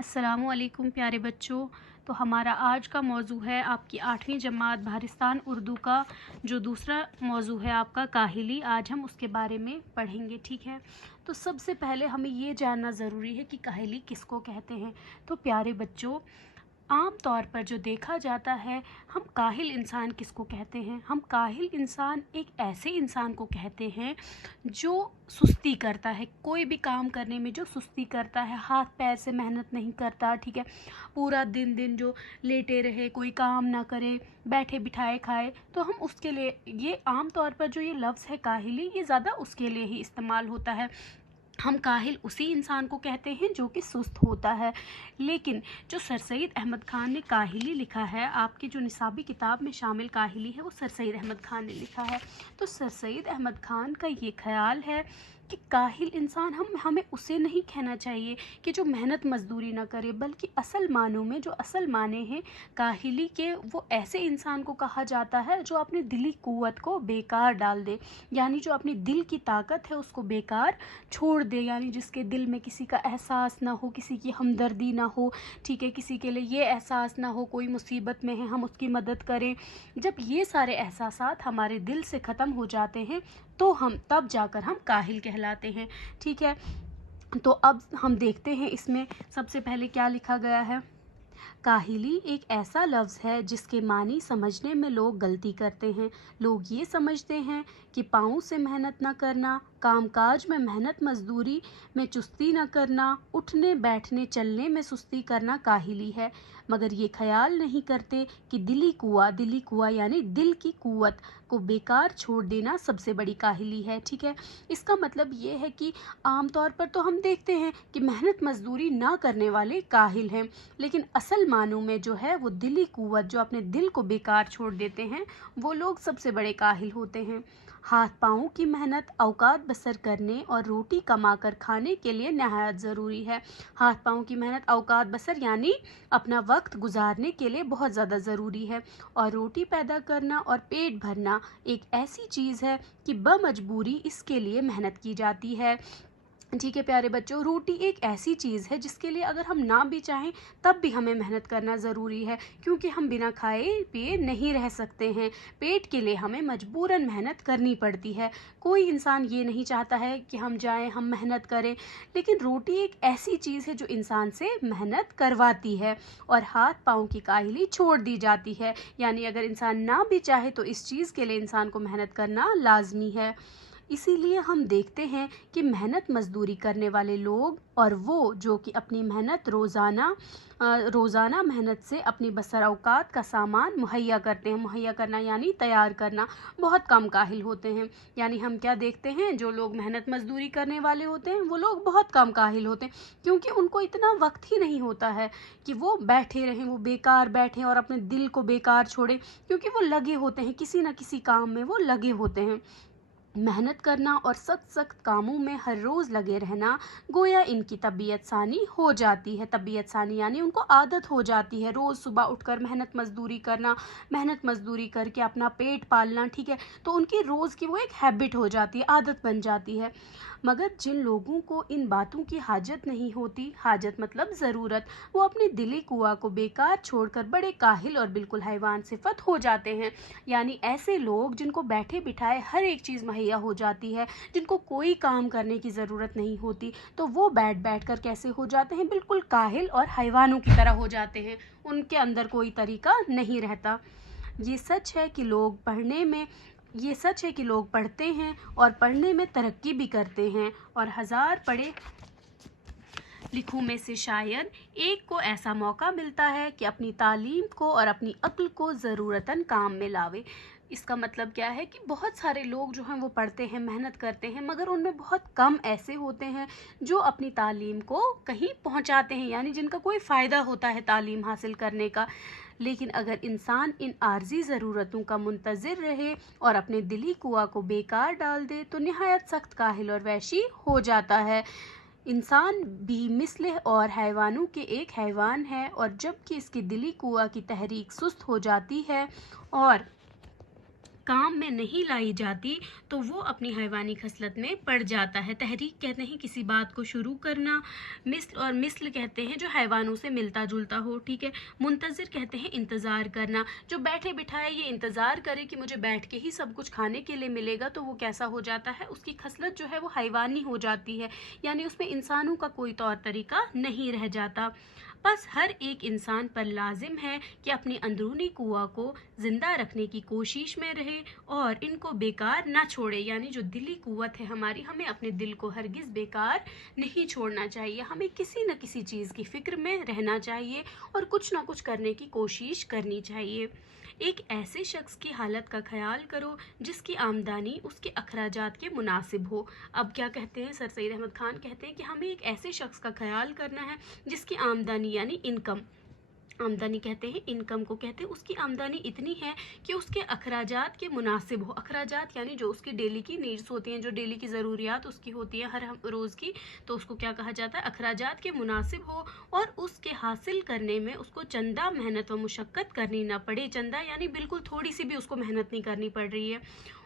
अस्सलामु अलैकुम प्यारे बच्चों। तो हमारा आज का मौजू है आपकी 8वीं जमात बहारिस्तान उर्दू का जो दूसरा मौजू है आपका काहिली। आज हम उसके बारे में पढ़ेंगे, ठीक है। तो सबसे पहले हमें ये जानना ज़रूरी है कि काहिली किसको कहते हैं। तो प्यारे बच्चों, आम तौर पर जो देखा जाता है, हम काहिल इंसान किसको कहते हैं? हम काहिल इंसान एक ऐसे इंसान को कहते हैं जो सुस्ती करता है, कोई भी काम करने में जो सुस्ती करता है, हाथ पैर से मेहनत नहीं करता, ठीक है। पूरा दिन दिन जो लेटे रहे, कोई काम ना करे, बैठे बिठाए खाए, तो हम उसके लिए ये आम तौर पर जो ये लफ्ज़ है काहिली, ये ज़्यादा उसके लिए ही इस्तेमाल होता है। हम काहिल उसी इंसान को कहते हैं जो कि सुस्त होता है। लेकिन जो सर सैयद अहमद ख़ान ने काहिली लिखा है, आपकी जो निसाबी किताब में शामिल काहिली है वो सर सैयद अहमद ख़ान ने लिखा है। तो सर सैयद अहमद ख़ान का ये ख्याल है कि काहिल इंसान हमें उसे नहीं कहना चाहिए कि जो मेहनत मजदूरी ना करे, बल्कि असल मानों में जो असल माने हैं काहिली के, वो ऐसे इंसान को कहा जाता है जो अपनी दिली क़ुव्वत को बेकार डाल दे, यानी जो अपनी दिल की ताकत है उसको बेकार छोड़ दे, यानी जिसके दिल में किसी का एहसास ना हो, किसी की हमदर्दी ना हो, ठीक है, किसी के लिए ये एहसास ना हो कोई मुसीबत में है हम उसकी मदद करें। जब ये सारे एहसासात हमारे दिल से ख़त्म हो जाते हैं तो हम तब जाकर हम काहिल कहलाते हैं, ठीक है। तो अब हम देखते हैं इसमें सबसे पहले क्या लिखा गया है। काहिली एक ऐसा लफ्ज़ है जिसके मानी समझने में लोग गलती करते हैं। लोग ये समझते हैं कि पाँव से मेहनत न करना, कामकाज में मेहनत मजदूरी में चुस्ती न करना, उठने बैठने चलने में सुस्ती करना काहिली है, मगर ये ख्याल नहीं करते कि दिली कुआ यानी दिल की कुव्वत को बेकार छोड़ देना सबसे बड़ी काहिली है, ठीक है। इसका मतलब ये है कि आम तौर पर तो हम देखते हैं कि मेहनत मजदूरी ना करने वाले काहिल हैं, लेकिन असल मानों में जो है वो दिली कुव्वत, जो अपने दिल को बेकार छोड़ देते हैं, वो लोग सबसे बड़े काहिल होते हैं। हाथ पाँव की मेहनत औकात बसर करने और रोटी कमा कर खाने के लिए नहायत ज़रूरी है। हाथ पाँव की मेहनत औकात बसर यानी अपना वक्त गुजारने के लिए बहुत ज़्यादा ज़रूरी है, और रोटी पैदा करना और पेट भरना एक ऐसी चीज़ है कि बमजबूरी इसके लिए मेहनत की जाती है, ठीक है प्यारे बच्चों। रोटी एक ऐसी चीज़ है जिसके लिए अगर हम ना भी चाहें तब भी हमें मेहनत करना ज़रूरी है, क्योंकि हम बिना खाए पिए नहीं रह सकते हैं। पेट के लिए हमें मजबूरन मेहनत करनी पड़ती है। कोई इंसान ये नहीं चाहता है कि हम जाएं, हम मेहनत करें, लेकिन रोटी एक ऐसी चीज़ है जो इंसान से मेहनत करवाती है, और हाथ पाँव की काहिली छोड़ दी जाती है, यानी अगर इंसान ना भी चाहे तो इस चीज़ के लिए इंसान को मेहनत करना लाजमी है। इसीलिए हम देखते हैं कि मेहनत मजदूरी करने वाले लोग और वो जो कि अपनी मेहनत रोज़ाना मेहनत से अपनी बसर औकात का सामान मुहैया करते हैं। मुहैया करना यानी तैयार करना, बहुत कम काहिल होते हैं। यानी हम क्या देखते हैं, जो लोग मेहनत मजदूरी करने वाले होते हैं वो लोग बहुत कम काहिल होते हैं, क्योंकि उनको इतना वक्त ही नहीं होता है कि वो बैठे रहें, वो बेकार बैठें और अपने दिल को बेकार छोड़ें, क्योंकि वो लगे होते हैं, किसी न किसी काम में वो लगे होते हैं। मेहनत करना और सख्त कामों में हर रोज़ लगे रहना गोया इनकी तबीयत सानी हो जाती है। तबीयत सानी यानी उनको आदत हो जाती है रोज़ सुबह उठकर मेहनत मजदूरी करना, मेहनत मजदूरी करके अपना पेट पालना, ठीक है। तो उनकी रोज़ की वो एक हैबिट हो जाती है, आदत बन जाती है। मगर जिन लोगों को इन बातों की हाजत नहीं होती, हाजत मतलब ज़रूरत, वो अपनी दिली कुआ को बेकार छोड़कर बड़े काहिल और बिल्कुल हैवान सिफत हो जाते हैं। यानी ऐसे लोग जिनको बैठे बिठाए हर एक चीज़ मुहैया हो जाती है, जिनको कोई काम करने की ज़रूरत नहीं होती, तो वो बैठ कर कैसे हो जाते हैं, बिल्कुल काहिल और हैवानों की तरह हो जाते हैं, उनके अंदर कोई तरीका नहीं रहता। ये सच है कि लोग पढ़ते हैं और पढ़ने में तरक्की भी करते हैं, और हज़ार पढ़े लिखों में से शायद एक को ऐसा मौका मिलता है कि अपनी तालीम को और अपनी अक्ल को ज़रूरतन काम में लावे। इसका मतलब क्या है कि बहुत सारे लोग जो हैं वो पढ़ते हैं, मेहनत करते हैं, मगर उनमें बहुत कम ऐसे होते हैं जो अपनी तालीम को कहीं पहुंचाते हैं, यानी जिनका कोई फ़ायदा होता है तालीम हासिल करने का। लेकिन अगर इंसान इन आर्जी ज़रूरतों का मुंतज़िर रहे और अपने दिली कुआ को बेकार डाल दे तो निहायत सख्त काहिल और वहशी हो जाता है। इंसान भी मिस्ल और हैवानों के एक हैवान है, और जबकि इसकी दिली कुआ की तहरीक सुस्त हो जाती है और काम में نہیں لائی جاتی تو وہ اپنی حیوانی خصلت میں پڑ جاتا ہے۔ تحریک کہتے ہیں کسی بات کو شروع کرنا، مثل اور مثل کہتے ہیں جو حیوانوں سے ملتا جلتا ہو، ٹھیک ہے۔ منتظر کہتے ہیں انتظار کرنا، جو بیٹھے بٹھائے یہ انتظار کرے کہ مجھے بیٹھ کے ہی سب کچھ کھانے کے لیے ملے گا، تو وہ کیسا ہو جاتا ہے، اس کی خصلت جو ہے وہ حیوانی ہو جاتی ہے، یعنی اس میں انسانوں کا کوئی طور طریقہ نہیں رہ جاتا۔ بس ہر ایک انسان پر لازم ہے کہ اپنی اندرونی قوا کو زندہ رکھنے کی کوشش میں رہے اور ان کو بیکار نہ چھوڑے، یعنی جو دلی قوت ہے ہماری، ہمیں اپنے دل کو ہرگز بیکار نہیں چھوڑنا چاہیے، ہمیں کسی نہ کسی چیز کی فکر میں رہنا چاہیے اور کچھ نہ کچھ کرنے کی کوشش کرنی چاہیے۔ ایک ایسے شخص کی حالت کا خیال کرو جس کی آمدنی اس کے اخراجات کے مناسب ہو۔ اب کیا کہتے ہیں سر سید احمد خان، کہتے ہیں کہ ہمیں ایک ایسے شخص کا خیال کرنا ہے جس کی آمدنی یعنی انکم، آمدنی کہتے ہیں انکم کو، کہتے ہیں اس کی آمدنی اتنی ہے کہ اس کے اخراجات کے مناسب ہو۔ اخراجات یعنی جو اس کی ڈیلی کی نیڈس ہوتی ہیں، جو ڈیلی کی ضروریات اس کی ہوتی ہیں ہر روز کی، تو اس کو کیا کہا جاتا ہے، اخراجات کے مناسب ہو، اور اس کے حاصل کرنے میں اس کو چندہ محنت و مشقت کرنی نہ پڑے۔ چندہ یعنی بالکل تھوڑی سی بھی اس کو محنت نہیں کرنی پڑ رہی ہے،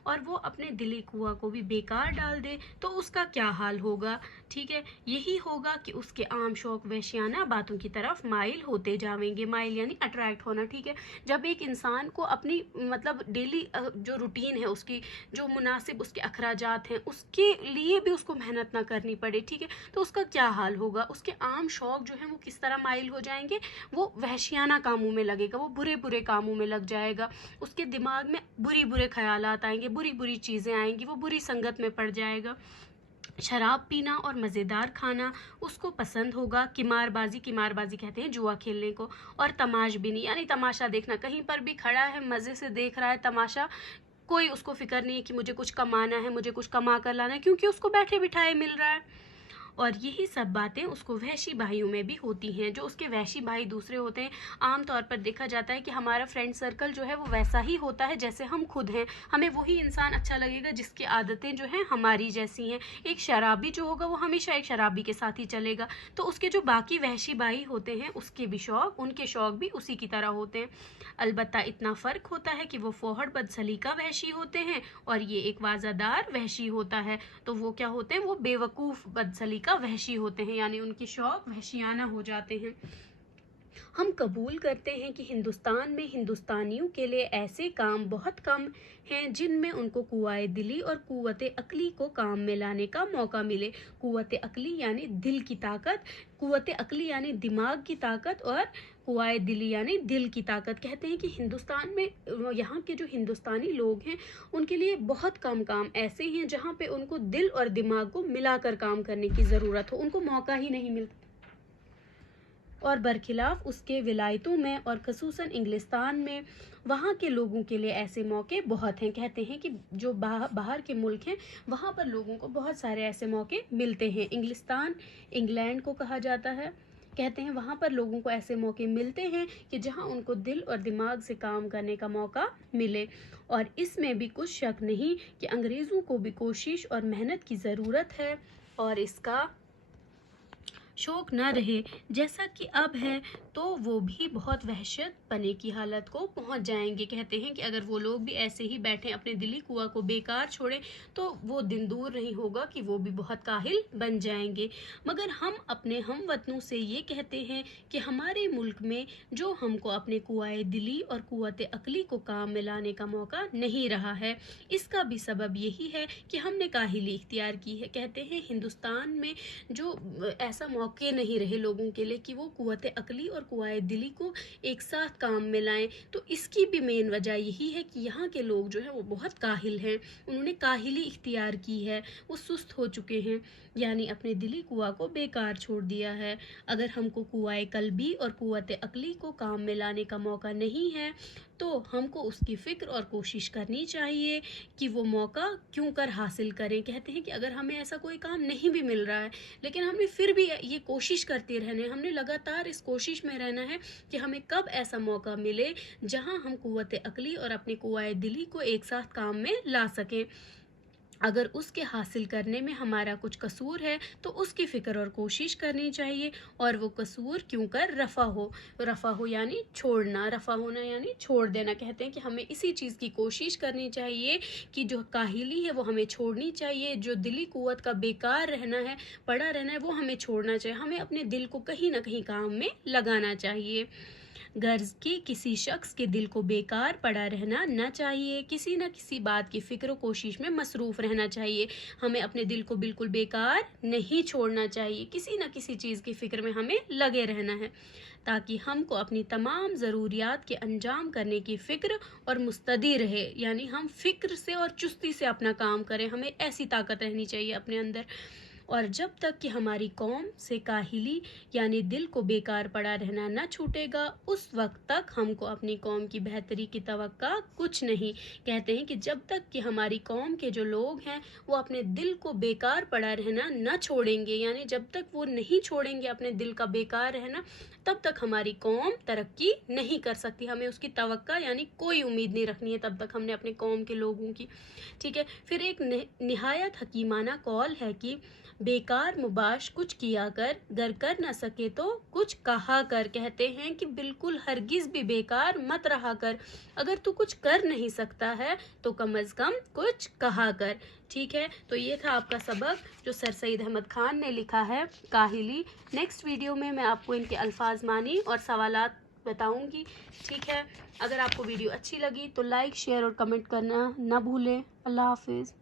اور وہ اپنے دلی کنواں کو بھی بیکار ڈال دے تو اس کا کیا حال ہوگا، ٹھیک ہے۔ یہی ہوگا کہ اس کے عام شوق وحشیانہ باتوں کی طرف مائل ہوتے جاویں گے۔ مائل یعنی اٹریکٹ ہونا، ٹھیک ہے۔ جب ایک انسان کو اپنی مطلب ڈیلی جو روٹین ہے اس کی، جو مناسب اس کے اخراجات ہیں، اس کے لیے بھی اس کو محنت نہ کرنی پڑے، ٹھیک ہے، تو اس کا کیا حال ہوگا، اس کے عام شوق جو ہیں وہ کس طرح مائل ہو جائیں گے، وہ وحشیانہ کاموں میں لگے گا، وہ برے برے کاموں میں لگ جائے گا، اس کے دماغ میں برے خیالات آئیں گے، بری چیزیں آئیں گی، وہ بری سنگت میں پڑ جائے گا۔ شراب پینا اور مزیدار کھانا اس کو پسند ہوگا۔ قمار بازی کہتے ہیں جوا کھیلنے کو، اور تماش بینی یعنی تماشا دیکھنا، کہیں پر بھی کھڑا ہے مزے سے دیکھ رہا ہے تماشا، کوئی اس کو فکر نہیں ہے کہ مجھے کچھ کمانا ہے، مجھے کچھ کما کر لانا ہے، کیونکہ اس کو بیٹھے بٹھائے مل رہا ہے۔ اور یہی سب باتیں اس کو وحشی بھائیوں میں بھی ہوتی ہیں، جو اس کے وحشی بھائی دوسرے ہوتے ہیں۔ عام طور پر دیکھا جاتا ہے کہ ہمارا فرینڈ سرکل جو ہے وہ ویسا ہی ہوتا ہے جیسے ہم خود ہیں، ہمیں وہی انسان اچھا لگے گا جس کی عادتیں جو ہیں ہماری جیسی ہیں۔ ایک شرابی جو ہوگا وہ ہمیشہ ایک شرابی کے ساتھ ہی چلے گا، تو اس کے جو باقی وحشی بھائی ہوتے ہیں اس کے بھی شوق، ان کے شوق بھی اسی کی طرح ہوتے ہیں۔ البتہ اتنا فرق ہوتا ہے کہ وہ فوہڑ بد سلیقہ وحشی ہوتے ہیں اور یہ ایک واضح دار وحشی ہوتا ہے، تو وہ کیا ہوتے ہیں، وہ بے وقوف بد سلیقہ وحشی ہوتے ہیں، یعنی ان کے شوق وحشیانہ ہو جاتے ہیں۔ ہم قبول کرتے ہیں کہ ہندوستان میں ہندوستانیوں کے لیے ایسے کام بہت کم ہیں جن میں ان کو قوائے دلی اور قوت عقلی کو کام میں لانے کا موقع ملے۔ قوت عقلی یعنی دل کی طاقت، قوت عقلی یعنی دماغ کی طاقت، اور قوائے دلی یعنی دل کی طاقت۔ کہتے ہیں کہ ہندوستان میں یہاں کے جو ہندوستانی لوگ ہیں ان کے لیے بہت کم کام ایسے ہیں جہاں پہ ان کو دل اور دماغ کو ملا کر کام کرنے کی ضرورت ہو، ان کو موقع ہی نہیں ملتا۔ اور برخلاف اس کے ولایتوں میں اور خصوصاً انگلستان میں، وہاں کے لوگوں کے لیے ایسے موقع بہت ہیں۔ کہتے ہیں کہ جو باہر کے ملک ہیں وہاں پر لوگوں کو بہت سارے ایسے موقع ملتے ہیں۔ انگلستان انگلینڈ کو کہا جاتا ہے، کہتے ہیں وہاں پر لوگوں کو ایسے موقع ملتے ہیں کہ جہاں ان کو دل اور دماغ سے کام کرنے کا موقع ملے، اور اس میں بھی کچھ شک نہیں کہ انگریزوں کو بھی کوشش اور محنت کی ضرورت ہے، اور اس کا شوق نہ رہے جیسا کہ اب ہے تو وہ بھی بہت وحشت پنے کی حالت کو پہنچ جائیں گے۔ کہتے ہیں کہ اگر وہ لوگ بھی ایسے ہی بیٹھیں اپنے دلی کنواں کو بیکار چھوڑیں تو وہ دن دور نہیں ہوگا کہ وہ بھی بہت کاہل بن جائیں گے۔ مگر ہم اپنے ہم وطنوں سے یہ کہتے ہیں کہ ہمارے ملک میں جو ہم کو اپنے قوائے دلی اور قوت عقلی کو کام میں لانے کا موقع نہیں رہا ہے، اس کا بھی سبب یہی ہے کہ ہم نے کاہلی اختیار کی ہے۔ کہتے ہیں ہندوستان میں جو ایسا موقع نہیں رہے لوگوں کے لیے کہ وہ قوت عقلی اور قوائے دلی کو ایک ساتھ کام میں لائیں، تو اس کی بھی مین وجہ یہی ہے کہ یہاں کے لوگ جو ہیں وہ بہت کاہل ہیں، انہوں نے کاہلی اختیار کی ہے، وہ سست ہو چکے ہیں، یعنی اپنے دلی کنواں کو بیکار چھوڑ دیا ہے۔ اگر ہم کو قوائے قلبی اور قوت عقلی کو کام میں لانے کا موقع نہیں ہے تو ہم کو اس کی فکر اور کوشش کرنی چاہیے کہ وہ موقع کیوں کر حاصل کریں۔ کہتے ہیں کہ اگر ہمیں ایسا کوئی کام نہیں بھی مل رہا ہے لیکن ہم نے پھر بھی یہ کوشش کرتے رہنے، ہم نے لگاتار اس کوشش میں رہنا ہے کہ ہمیں کب ایسا موقع ملے جہاں ہم قوت عقلی اور اپنی قوائے دلی کو ایک ساتھ کام میں لا سکیں۔ अगर उसके हासिल करने में हमारा कुछ कसूर है तो उसकी फ़िक्र और कोशिश करनी चाहिए, और वो कसूर क्यों कर रफ़ा हो यानी छोड़ना, रफ़ा होना यानी छोड़ देना। कहते हैं कि हमें इसी चीज़ की कोशिश करनी चाहिए कि जो काहिली है वो हमें छोड़नी चाहिए, जो दिली क़ुव्वत का बेकार रहना है, पड़ा रहना है, वो हमें छोड़ना चाहिए। हमें अपने दिल को कहीं ना कहीं काम में लगाना चाहिए। गर्ज के किसी शख्स के दिल को बेकार पड़ा रहना न चाहिए, किसी न किसी बात की फ़िक्र कोशिश में मसरूफ़ रहना चाहिए। हमें अपने दिल को बिल्कुल बेकार नहीं छोड़ना चाहिए, किसी न किसी चीज़ की फ़िक्र में हमें लगे रहना है, ताकि हमको अपनी तमाम ज़रूरियात के अंजाम करने की फ़िक्र और मुस्तदी रहे, यानी हम फ़िक्र से और चुस्ती से अपना काम करें। हमें ऐसी ताकत रहनी चाहिए अपने अंदर। और जब तक कि हमारी कौम से काहिली यानी दिल को बेकार पड़ा रहना न छूटेगा, उस वक्त तक हमको अपनी कौम की बेहतरी की तवक्का कुछ नहीं। कहते हैं कि जब तक कि हमारी कौम के जो लोग हैं वो अपने दिल को बेकार पड़ा रहना न छोड़ेंगे, यानी जब तक वो नहीं छोड़ेंगे अपने दिल का बेकार रहना, तब तक हमारी कौम तरक्की नहीं कर सकती। हमें उसकी तवक्का यानी कोई उम्मीद नहीं रखनी है तब तक हमने अपने कौम के लोगों की। ठीक है। फिर एक निहायत हकीमाना कौल है कि बेकार मुबाश कुछ किया कर, गर कर न सके तो कुछ कहा कर। कहते हैं कि बिल्कुल हरगिज़ भी बेकार मत रहा कर, अगर तू कुछ कर नहीं सकता है तो कम अज़ कम कुछ कहा कर। ठीक है, तो ये था आपका सबक जो सर सईद अहमद खान ने लिखा है, काहिली। नेक्स्ट वीडियो में मैं आपको इनके अल्फाज मानी और सवालात बताऊंगी। ठीक है, अगर आपको वीडियो अच्छी लगी तो लाइक, शेयर और कमेंट करना ना भूलें। अल्लाह हाफिज़।